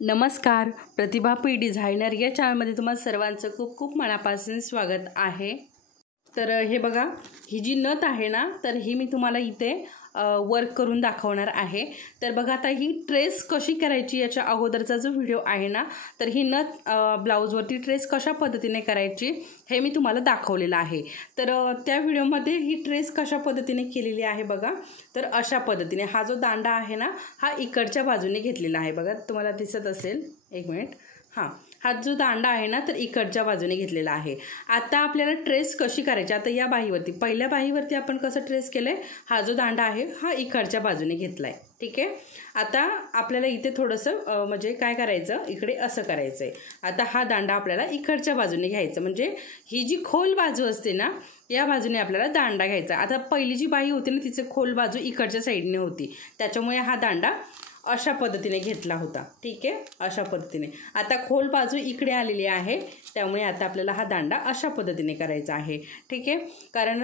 नमस्कार, प्रतिभा P designer या चॅनलमध्ये तुम्हाला सर्वांचं खूप खूप मनापासून स्वागत आहे। तर हे बघा, ही जी नथ आहे ना, तर ही मी तुम्हाला इथे वर्क करून दाखवणार आहे। तर बघा, आता ही ट्रेस कशी करायची याच्या अगोदरचा जो व्हिडिओ आहे ना, तर ही नथ ब्लाउजवरती ट्रेस कशा पद्धतीने करायची हे मी तुम्हाला दाखवलेलं आहे। तर त्या व्हिडिओमध्ये ही ट्रेस कशा पद्धतीने केलेली आहे बघा। तर अशा पद्धतीने हा जो दांडा आहे ना, हा इकडच्या बाजूने घेतलेला आहे बघा, तुम्हाला दिसत असेल। एक मिनिट, हां, हा जो दांडा आहे ना, तर इकडच्या बाजूने घेतलेला आहे। आता आपल्याला ट्रेस कशी करायची, आता या बाहीवरती, पहिल्या बाहीवरती आपण कसं ट्रेस केलंय, हा जो दांडा आहे हा इकडच्या बाजूने घेतलाय, ठीक आहे। आता आपल्याला इथे थोडंसं म्हणजे काय करायचं, इकडे असं करायचं आहे। आता हा दांडा आपल्याला इकडच्या बाजूने घ्यायचा, म्हणजे ही जी खोल बाजू असते ना, या बाजूने आपल्याला दांडा घ्यायचा। आता पहिली जी बाही होती ना, तिची खोल बाजू इकडच्या साईडने होती, त्याच्यामुळे हा दांडा अशा पद्धतीने घेतला होता, ठीक आहे, अशा पद्धतीने। आता खोल बाजू इकडे आलेली आहे, त्यामुळे आता आपल्याला हा दांडा अशा पद्धतीने करायचा आहे, ठीक आहे। कारण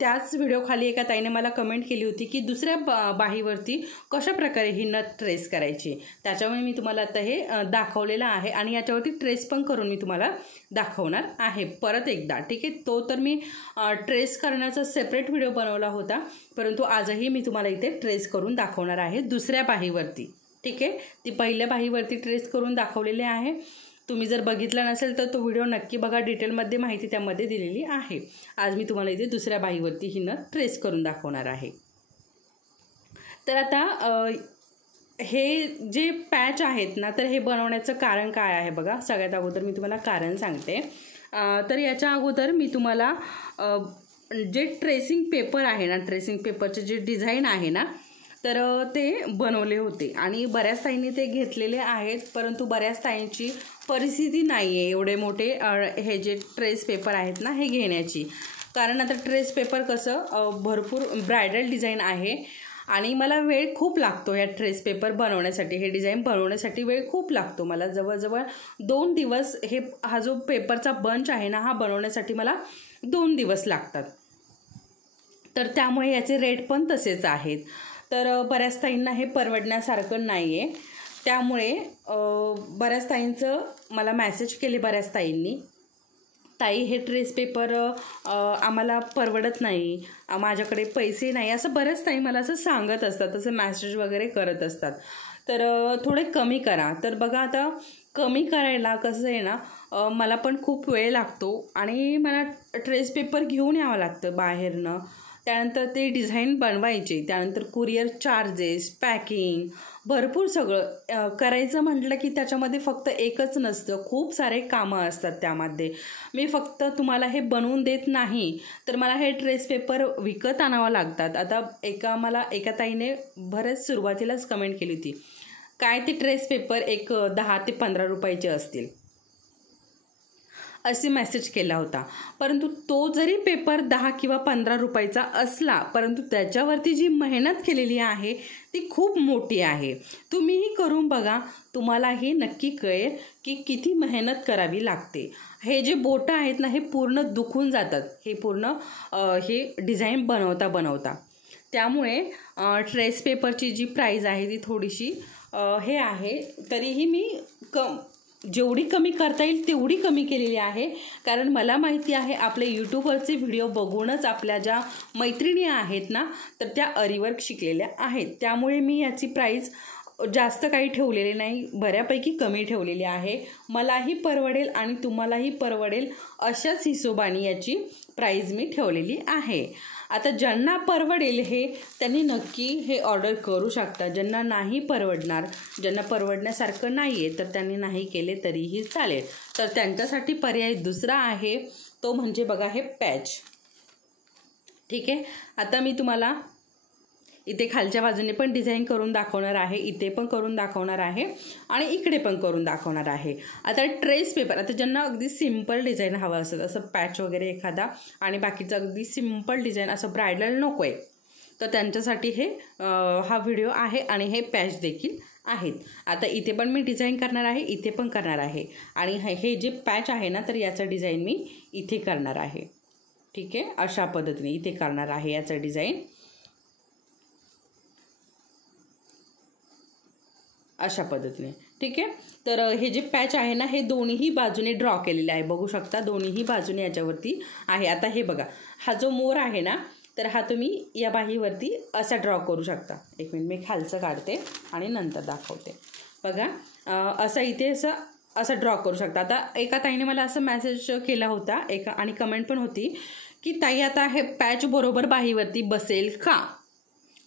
त्याच व्हिडिओ खाली एका ताईने मला कमेंट केली होती की दुसऱ्या बाहीवरती कशा प्रकारे ही नथ ट्रेस करायची, त्याच्यामुळे मी तुम्हाला आता हे दाखवलेलं आहे आणि याच्यावरती ट्रेस पण करून मी तुम्हाला दाखवणार आहे परत एकदा, ठीक आहे। तो तर मी ट्रेस करण्याचा सेपरेट व्हिडिओ बनवला होता, परंतु आजही मी तुम्हाला इथे ट्रेस करून दाखवणार आहे दुसऱ्या बाहीवरती, ठीक आहे। ती पहिल्या बाहीवरती ट्रेस करून दाखवलेले आहे। तुम्ही जर बघितला नसेल तर तो व्हिडिओ नक्की बघा, डिटेलमध्ये माहिती त्यामध्ये दिलेली आहे। आज मी तुम्हाला इथे दुसऱ्या बाहीवरती ही नथ ट्रेस करून दाखवणार आहे। तर आता हे जे पॅच आहेत ना, तर हे बनवण्याचं कारण काय आहे बघा। सगळ्यात अगोदर मी तुम्हाला कारण सांगते। तर याच्या अगोदर मी तुम्हाला जे ट्रेसिंग पेपर आहे ना, ट्रेसिंग पेपरचे जे डिझाईन आहे ना, तर ते बनवले होते आणि बऱ्याच ताईंनी ते घेतलेले आहेत, परंतु बऱ्याच ताईंची परिस्थिती नाही आहे एवढे मोठे हे जे ट्रेस पेपर आहेत ना, हे घेण्याची। कारण आता ट्रेस पेपर कसं भरपूर ब्रायडल डिझाईन आहे आणि मला वेळ खूप लागतो या ट्रेस पेपर बनवण्यासाठी, हे डिझाईन बनवण्यासाठी वेळ खूप लागतो मला। जवळजवळ 2 दिवस हा जो पेपरचा बंच आहे ना, हा बनवण्यासाठी मला 2 दिवस लागतात। तर त्यामुळे याचे रेट पण तसेच आहेत। तर बऱ्याच ताईंना हे परवडण्यासारखं नाही आहे, त्यामुळे बऱ्याच ताईंचं मला मेसेज केले, बऱ्याच ताईंनी, ताई हे ट्रेस पेपर आम्हाला परवडत नाही, माझ्याकडे पैसे नाही, असं बऱ्याच ताई मला असं सांगत असतात, असं मेसेज वगैरे करत असतात। तर थोडे कमी करा। तर बघा, आता कमी करायला कसं आहे ना, मला पण खूप वेळ लागतो आणि मला ट्रेस पेपर घेऊन यावं लागतं बाहेरनं, त्यानंतर ते डिझाईन बनवायचे, त्यानंतर कुरिअर चार्जेस, पॅकिंग, भरपूर सगळं करायचं म्हटलं की त्याच्यामध्ये फक्त एकच नसतं, खूप सारे कामं असतात त्यामध्ये। मी फक्त तुम्हाला हे बनवून देत नाही, तर मला हे ट्रेस पेपर विकत आणावं लागतात। आता मला एका ताईने बरेच सुरुवातीलाच कमेंट केली होती, काय ते ट्रेस पेपर एक 10 ते 15 रुपयाचे असतील, असे मेसेज केला होता। परंतु तो जरी पेपर 10 किंवा 15 रुपयाचा असला, परंतु त्याच्यावरती जी मेहनत केलेली आहे ती खूप मोठी आहे। तुम्हीही करून बघा, तुम्हालाही नक्की कळेल की किती मेहनत करावी लागते। हे जे बोटं आहेत ना, हे पूर्ण दुखून जातात, हे पूर्ण हे डिझाईन बनवता। त्यामुळे ट्रेस पेपरची जी प्राईज आहे ती थोडीशी हे आहे, तरीही मी जेवढी कमी करता येईल तेवढी कमी केलेली आहे। कारण मला माहिती आहे, आपले यूट्यूबवरचे व्हिडिओ बघूनच आपल्या ज्या मैत्रिणी आहेत ना, तर त्या आरीवर्क शिकलेल्या आहेत, त्यामुळे मी याची प्राईज जास्त काही ठेवलेली नाही, बऱ्यापैकी कमी ठेवलेली आहे। मलाही परवडेल आणि तुम्हालाही परवडेल अशाच हिशोबाने याची प्राईज मी ठेवलेली आहे। आता ज्यांना परवडेल हे त्यांनी नक्की हे ऑर्डर करू शकता, ज्यांना नाही परवडणार, ज्यांना परवडण्यासारखं नाही आहे, तर त्यांनी नाही केले तरीही चालेल। तर त्यांच्यासाठी पर्याय दुसरा आहे, तो म्हणजे बघा हे पॅच, ठीक आहे। आता मी तुम्हाला इथे खालच्या बाजूने पण डिझाईन करून दाखवणार आहे, इथे पण करून दाखवणार आहे आणि इकडे पण करून दाखवणार आहे। आता ट्रेस पेपर, आता ज्यांना अगदी सिम्पल डिझाईन हवं असतं, असं पॅच वगैरे एखादा आणि बाकीचं अगदी सिम्पल डिझाईन, असं ब्रायडल नको आहे, तर त्यांच्यासाठी हे हा व्हिडिओ आहे आणि हे पॅच देखील आहेत। आता इथे पण मी डिझाईन करणार आहे, इथे पण करणार आहे आणि हे जे पॅच आहे ना, तर याचं डिझाईन मी इथे करणार आहे, ठीक आहे। अशा पद्धतीने इथे करणार आहे याचं डिझाईन, अशा पद्धतीने, ठीक आहे। तर हे जे पॅच आहे ना हे दोन्ही बाजूने ड्रॉ केलेले आहे, बघू शकता दोन्ही बाजूने याच्यावरती आहे। आता हे बघा, हा जो मोर आहे ना तर हा तुम्ही या बाहीवरती असा ड्रॉ करू शकता। एक मिनिट मी खालचं काढते आणि नंतर दाखवते। बघा असं इथे असं ड्रॉ करू शकता। आता एका ताईने मला असं मेसेज केला होता एका, आणि कमेंट पण होती की ताई आता हे पॅच बरोबर बाहीवरती बसेल का?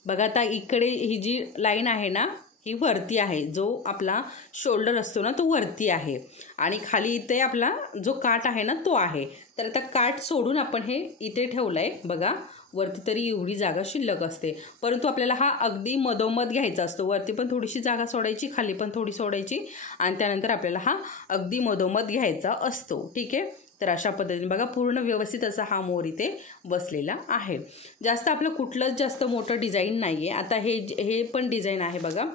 बघा आता इकडे ही जी लाईन आहे ना ही वरती आहे, जो आपला शोल्डर असतो ना तो वरती आहे, आणि खाली इथे आपला जो काठ आहे ना तो आहे। तर आता काठ सोडून आपण हे इथे ठेवलं आहे बघा, वरती तरी एवढी जागा शिल्लक असते, परंतु आपल्याला हा अगदी मधोमध घ्यायचा असतो। वरती पण थोडीशी जागा सोडायची, खाली पण थोडी सोडायची, आणि त्यानंतर आपल्याला हा अगदी मधोमध घ्यायचा असतो। ठीक आहे। तर अशा पद्धतीने बघा पूर्ण व्यवस्थित असा हा मोर इथे बसलेला आहे। जास्त आपलं कुठलंच जास्त मोठं डिझाईन नाही आहे। आता हे पण डिझाईन आहे बघा,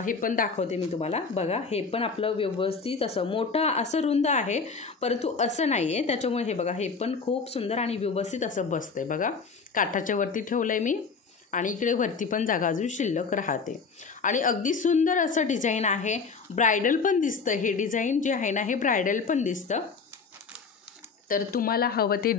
हे पण दाखवते मी तुम्हाला। बघा हे पण आपलं व्यवस्थित असं मोठं असं रुंद आहे, परंतु असं नाही आहे, त्याच्यामुळे हे बघा हे पण खूप सुंदर आणि व्यवस्थित असं बसतंय। बघा काठाच्या वरती ठेवलं आहे मी, आणि इकडे वरती पण जागा अजून शिल्लक राहते, आणि अगदी सुंदर असं डिझाईन आहे। ब्रायडल पण दिसतं, हे डिझाईन जे आहे ना हे ब्रायडल पण दिसतं। तर तुम्हाला हवं ते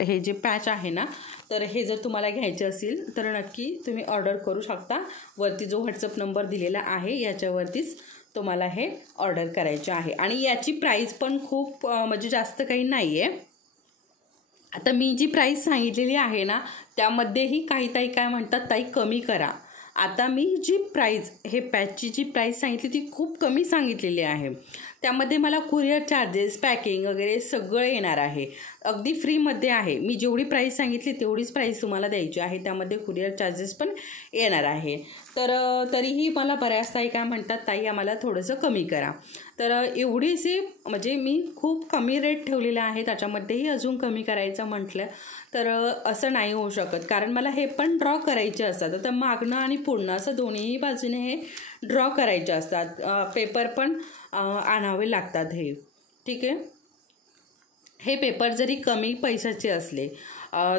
हे जे पॅच आहे ना तर हे जर तुम्हाला घ्यायचे असेल तर नक्की तुम्ही ऑर्डर करू शकता। वरती जो व्हॉट्सअप नंबर दिलेला आहे याच्यावरतीच तुम्हाला हे ऑर्डर करायचे आहे, आणि याची प्राईस पण खूप म्हणजे जास्त काही नाही आहे। आता मी जी प्राईस सांगितलेली आहे ना त्यामध्येही काही ताई काय म्हणतात ताई कमी करा। आता मी जी प्राईस हे पॅचची जी प्राईस सांगितली ती खूप कमी सांगितलेली आहे, त्यामध्ये मला कुरिअर चार्जेस पॅकिंग वगैरे सगळं येणार आहे, अगदी फ्रीमध्ये आहे। मी जेवढी प्राईस सांगितली तेवढीच प्राईस तुम्हाला द्यायची आहे, त्यामध्ये कुरिअर चार्जेस पण येणार आहे। तर तरीही मला बऱ्याच ताई काय म्हणतात ताई आम्हाला थोडंसं कमी करा। तर एवढीशी म्हणजे मी खूप कमी रेट ठेवलेला आहे, त्याच्यामध्येही अजून कमी करायचं म्हटलं तर असं नाही होऊ शकत, कारण मला हे पण ड्रॉ करायचे असतात। आता मागणं आणि पुढणं असं दोन्ही बाजूने हे ड्रॉ करायचे असतात, पेपर पण आणावे लागतात हे। ठीक आहे। हे पेपर जरी कमी पैशाचे असले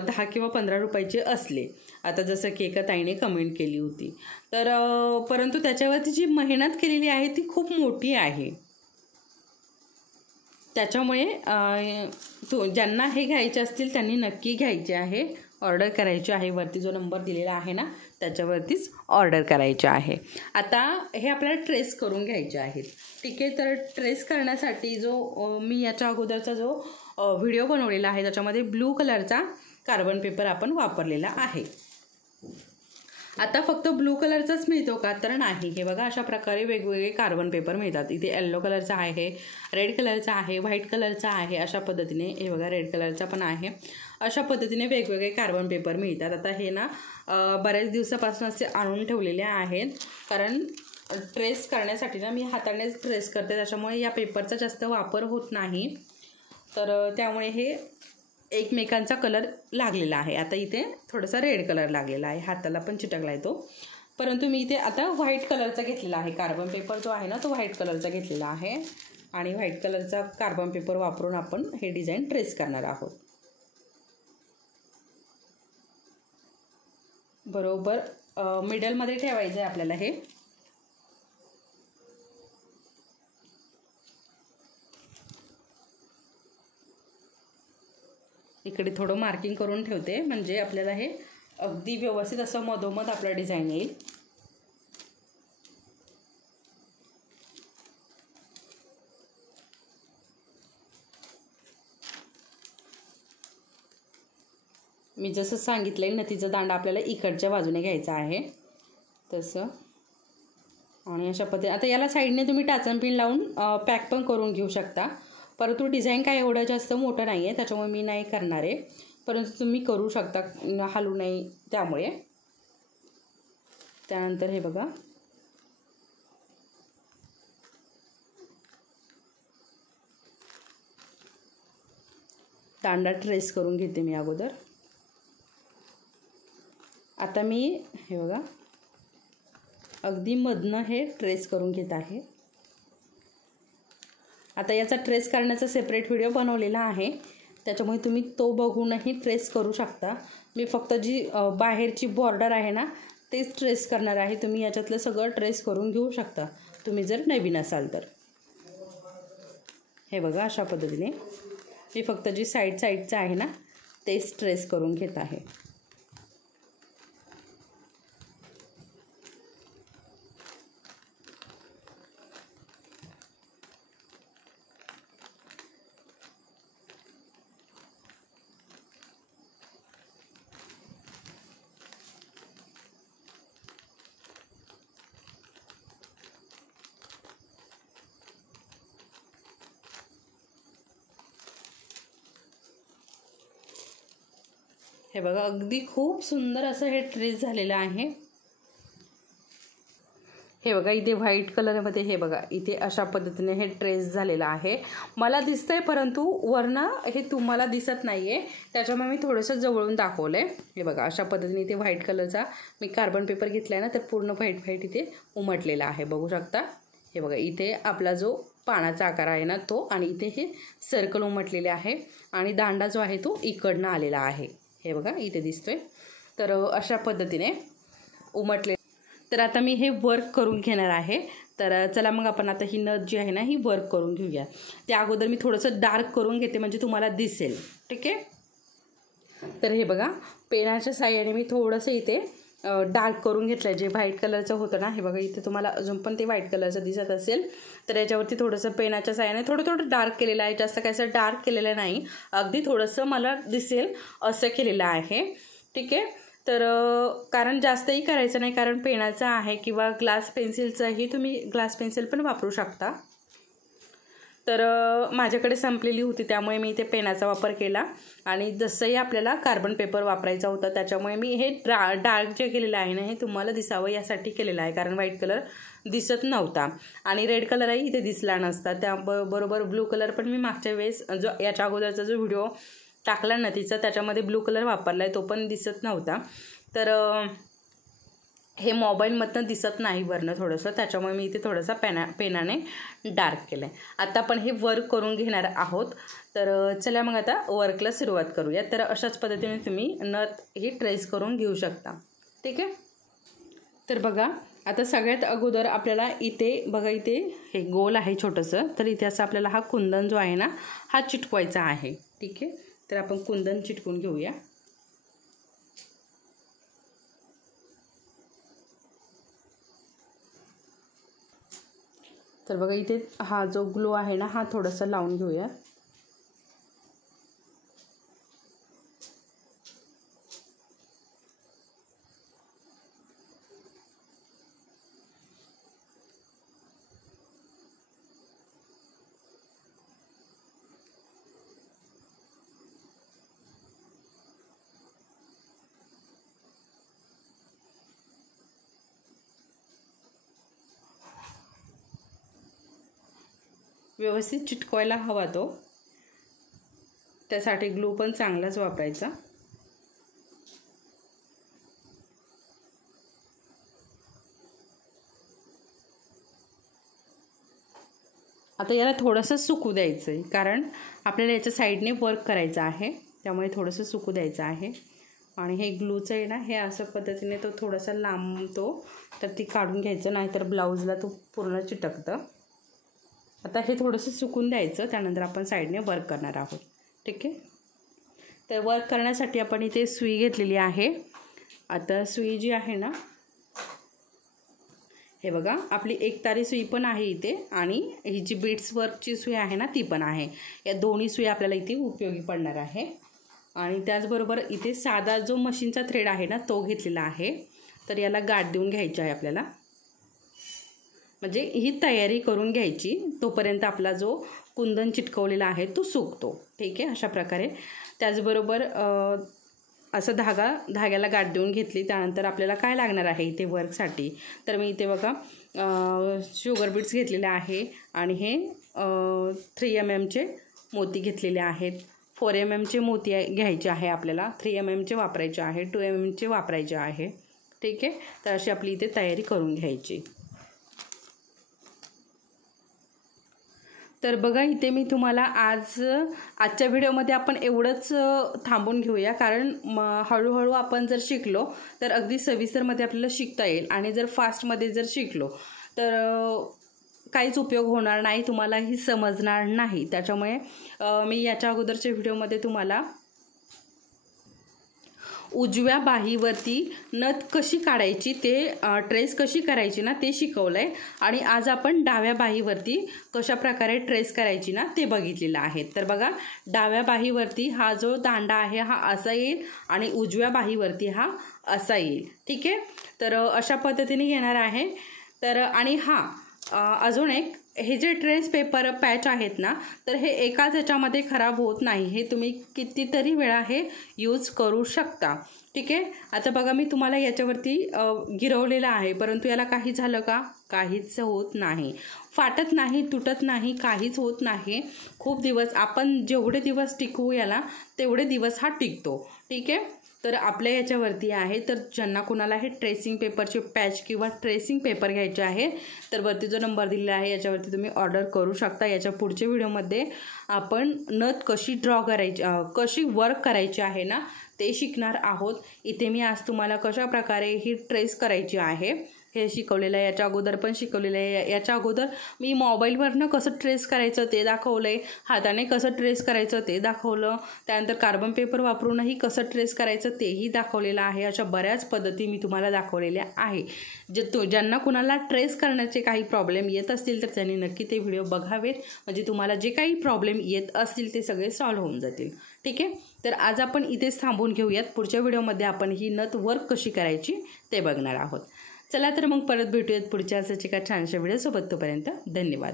10 किंवा 15 रुपयाचे असले, आता जसं की एका ताईने कमेंट केली होती, तर परंतु त्याच्यावरती जी मेहनत केलेली आहे ती खूप मोठी आहे। त्याच्यामुळे ज्यांना हे घ्यायचे असतील त्यांनी नक्की घ्यायचे आहे, ऑर्डर करायची आहे। वरती जो नंबर दिलेला आहे ना त्याच्यावरतीच ऑर्डर करायचे आहे। आता हे आपल्याला ट्रेस करून घ्यायचे आहेत। ठीक आहे। तर ट्रेस करण्यासाठी जो मी याच्या अगोदरचा जो व्हिडिओ बनवलेला आहे त्याच्यामध्ये ब्लू कलरचा कार्बन पेपर आपण वापरलेला आहे। आता फक्त ब्लू कलरचाच मिळतो का तर नाही, हे बघा अशा प्रकारे वेगवेगळे कार्बन पेपर मिळतात। इथे येलो कलरचा आहे, रेड कलरचा आहे, व्हाईट कलरचा आहे, अशा पद्धतीने हे बघा रेड कलरचा पण आहे। अशा पद्धतीने वेगवेगळे कार्बन पेपर मिळतात। आता हे ना बऱ्याच दिवसापासून असे आणून ठेवलेले आहेत, कारण ट्रेस करण्यासाठी ना मी हातानेच ट्रेस करते, त्याच्यामुळे या पेपरचा जास्त वापर होत नाही, तर त्यामुळे हे एकमेकांचा कलर लागलेला आहे। आता इथे थोडासा रेड कलर लागलेला आहे, हाताला पण चिटकला आहे तो, परंतु मी इथे आता व्हाईट कलरचा घेतलेला आहे। कार्बन पेपर जो आहे ना तो व्हाईट कलरचा घेतलेला आहे, आणि व्हाईट कलरचा कार्बन पेपर वापरून आपण हे डिझाईन ट्रेस करणार आहोत। बरोबर मिडलमध्ये ठेवायचं आहे आपल्याला हे। इकडे थोडं मार्किंग करून ठेवते, म्हणजे आपल्याला हे अगदी व्यवस्थित असं मधोमध आपला डिझाईन येईल। मी जसं सांगितलंय नथीचा दांडा आपल्याला इकडच्या बाजूने घ्यायचा आहे तसं, आणि अशा पद्धतीने आता याला साईडने तुम्ही टाचन पिन लावून पॅक पण करून घेऊ शकता, परंतु डिझाईन काय एवढं जास्त मोठं नाही आहे त्याच्यामुळे मी नाही करणार आहे, परंतु तुम्ही करू शकता हलू नाही त्यामुळे। त्यानंतर हे बघा दांडा ट्रेस करून घेते मी अगोदर। आता मी हे बघा अगदी मधनं हे ट्रेस करून घेत आहे। आता याचा ट्रेस करण्याचा सेपरेट व्हिडिओ बनवलेला आहे, त्याच्यामुळे तुम्ही तो बघूनही ट्रेस करू शकता। मी फक्त जी बाहेरची बॉर्डर आहे ना तेच ट्रेस करणार आहे, तुम्ही याच्यातलं सगळं ट्रेस करून घेऊ शकता। तुम्ही जर नवीन असाल तर। हे बघा अशा पद्धतीने मी फक्त जी साईडचं आहे ना तेच ट्रेस करून घेत आहे। हे बघा अगदी खूप सुंदर असं हे ट्रेस झालेलं आहे। हे बघा इथे व्हाईट कलरमध्ये हे बघा इथे अशा पद्धतीने हे ट्रेस झालेलं आहे। मला दिसतंय परंतु वरनं हे तुम्हाला दिसत नाहीये, त्याच्यामुळे मी थोडंसं जवळून दाखवलंय। हे बघा अशा पद्धतीने इथे व्हाईट कलरचा मी कार्बन पेपर घेतलाय ना, तर पूर्ण व्हाईट इथे उमटलेला आहे, बघू शकता। हे बघा इथे आपला जो पानाचा आकार आहे ना तो, आणि इथे हे सर्कल उमटलेले आहे आणि दांडा जो आहे तो इकडनं आलेला आहे। हे बघा इथे दिसतोय। तर अशा पद्धतीने उमटले। तर आता मी हे वर्क करून घेणार आहे। तर चला मग आपण आता ही नथ जी आहे ना ही वर्क करून घेऊया। त्या अगोदर मी थोडंसं डार्क करून घेते म्हणजे तुम्हाला दिसेल, ठीक आहे। तर हे बघा पेनाच्या साहाय्याने मी थोडंसं इथे डार्क करून घेतलं आहे। जे व्हाईट कलरचं होतं ना, हे बघा इथे तुम्हाला अजून पण ते व्हाईट कलरचं दिसत असेल, तर याच्यावरती थोडंसं पेनाच्या साहाय्याने थोडं डार्क केलेलं आहे। जास्त काय असं डार्क केलेलं नाही, अगदी थोडंसं मला दिसेल असं केलेलं आहे, ठीक आहे। तर कारण जास्तही करायचं नाही, कारण पेनाचं आहे किंवा ग्लास पेन्सिलचंही तुम्ही ग्लास पेन्सिल पण वापरू शकता। तर माझ्याकडे संपलेली होती त्यामुळे मी इथे पेनाचा वापर केला, आणि जसंही आपल्याला कार्बन पेपर वापरायचा होता त्याच्यामुळे मी हे डार्क जे केलेलं आहे ना हे तुम्हाला दिसावं यासाठी केलेलं आहे, कारण व्हाईट कलर दिसत नव्हता आणि रेड कलरही इथे दिसला नसता। त्याबरोबर ब्लू कलर पण मी मागच्या वेळेस जो याच्या अगोदरचा जो व्हिडिओ टाकला ना तिचा, त्याच्यामध्ये ब्लू कलर वापरला आहे, तो पण दिसत नव्हता। तर हे मोबाईलमधनं दिसत नाही वरनं थोडंसं, त्याच्यामुळे मी इथे थोडंसं पेनाने डार्क केलं आहे। आता आपण हे वर्क करून घेणार आहोत। तर चला मग आता वर्कला सुरुवात करूया। तर अशाच पद्धतीने तुम्ही नथ ही ट्रेस करून घेऊ शकता, ठीक आहे। तर बघा आता सगळ्यात अगोदर आपल्याला इथे बघा इथे हे गोल आहे छोटंसं, तर इथे असं आपल्याला हा कुंदन जो आहे ना हा चिटकवायचा आहे, ठीक आहे। तर आपण कुंदन चिटकून घेऊया। तर बघा इथे हा जो ग्लू आहे ना हा थोडासा लावून घेऊया। व्यवस्थित चिटकवायला हवा तो, त्यासाठी ग्लू पण चांगलाच वापरायचा। आता याला थोडंसं सुकू द्यायचं आहे, कारण आपल्याला याच्या साईडने वर्क करायचं आहे, त्यामुळे थोडंसं सुकू द्यायचं आहे। आणि हे ग्लूचं आहे ना हे असं पद्धतीने तो थोडासा लांबतो, तर ती काढून घ्यायचं, नाहीतर ब्लाऊजला तो पूर्ण चिटकतं। आता हे थोडंसं सुकून द्यायचं, त्यानंतर आपण साईडने वर्क करणार आहोत, ठीक आहे। तर वर्क करण्यासाठी आपण इथे सुई घेतलेली आहे। आता सुई जी आहे ना हे बघा आपली एक तारी सुई पण आहे इथे, आणि ही जी बीट्स वर्कची सुई आहे ना ती पण आहे। या दोन्ही सुई आपल्याला इथे उपयोगी पडणार आहे। आणि त्याचबरोबर इथे साधा जो मशीनचा थ्रेड आहे ना तो घेतलेला आहे, तर याला गाठ देऊन घ्यायची आहे आपल्याला, म्हणजे ही तयारी करून घ्यायची तोपर्यंत आपला जो कुंदन चिटकवलेला आहे तो सुकतो, ठीक आहे, अशा प्रकारे। त्याचबरोबर असं धाग्याला गाठ देऊन घेतली, त्यानंतर आपल्याला काय लागणार आहे इथे वर्कसाठी, तर मी इथे बघा शुगर बीट्स घेतलेले आहे, आणि हे 3 mm मोती घेतलेले आहेत। 4 mm मोती घ्यायचे आहे आपल्याला, 3 mm वापरायचे आहे, 2 mm वापरायचे आहे, ठीक आहे। तर अशी आपली इथे तयारी करून घ्यायची। तर बघा इथे मी तुम्हाला आजच्या व्हिडिओमध्ये आपण एवढंच थांबून घेऊया, कारण हळूहळू आपण जर शिकलो तर अगदी सविस्तरमध्ये आपल्याला शिकता येईल, आणि जर फास्टमध्ये जर शिकलो तर काहीच उपयोग होणार नाही, तुम्हालाही समजणार नाही. त्याच्यामुळे मी याच्या अगोदरच्या व्हिडिओमध्ये तुम्हाला उजव्या बाहीवरती नथ कशी काढायची ते ट्रेस कशी करायची ना ते शिकवलं आहे. आणि आज आपण डाव्या बाहीवरती कशा प्रकारे ट्रेस करायची ना ते बघितलेलं आहे. तर बघा, डाव्या बाहीवरती हा जो दांडा आहे हा असा येईल आणि उजव्या बाहीवरती हा असा येईल. ठीक आहे, तर अशा पद्धतीने घेणार आहे. तर आणि अजून एक, हे जे ट्रेस पेपर पॅच आहेत ना, तर हे एकाच ह्याच्यामध्ये खराब होत नाही. हे तुम्ही कितीतरी वेळा हे यूज करू शकता. ठीक आहे, आता बघा मी तुम्हाला याच्यावरती गिरवलेलं आहे, परंतु याला काही झालं का? काहीच होत नाही, फाटत नाही, तुटत नाही, काहीच होत नाही. खूप दिवस, आपण जेवढे दिवस टिकवू याला तेवढे दिवस हा टिकतो. ठीक आहे, तर आपल्या याच्यावरती आहे. तर ज्यांना कुणाला हे ट्रेसिंग पेपरचे पॅच किंवा ट्रेसिंग पेपर घ्यायचे आहे तर वरती जो नंबर दिलेला आहे याच्यावरती तुम्ही ऑर्डर करू शकता. याच्या पुढच्या व्हिडिओमध्ये आपण नथ कशी ड्रॉ करायची, कशी वर्क करायची आहे ना ते शिकणार आहोत. इथे मी आज तुम्हाला कशा प्रकारे ही ट्रेस करायची आहे हे शिकवलेलं आहे. याच्या अगोदर पण शिकवलेलं आहे. याच्या अगोदर मी मोबाईलवरनं कसं ट्रेस करायचं ते दाखवलं आहे, हाताने कसं ट्रेस करायचं ते दाखवलं, त्यानंतर कार्बन पेपर वापरूनही कसं ट्रेस करायचं तेही दाखवलेलं आहे. अशा बऱ्याच पद्धती मी तुम्हाला दाखवलेल्या आहे. ज्यांना कुणाला ट्रेस करण्याचे काही प्रॉब्लेम येत असतील तर त्यांनी नक्की ते व्हिडिओ बघावेत, म्हणजे तुम्हाला जे काही प्रॉब्लेम येत असतील ते सगळे सॉल्व्ह होऊन जातील. ठीक आहे, तर आज आपण इथेच थांबून घेऊयात. पुढच्या व्हिडिओमध्ये आपण ही नथ वर्क कशी करायची ते बघणार आहोत. चला तर मग परत भेटूयात पुढच्या असंच एका छानशा व्हिडिओसोबत. तोपर्यंत धन्यवाद.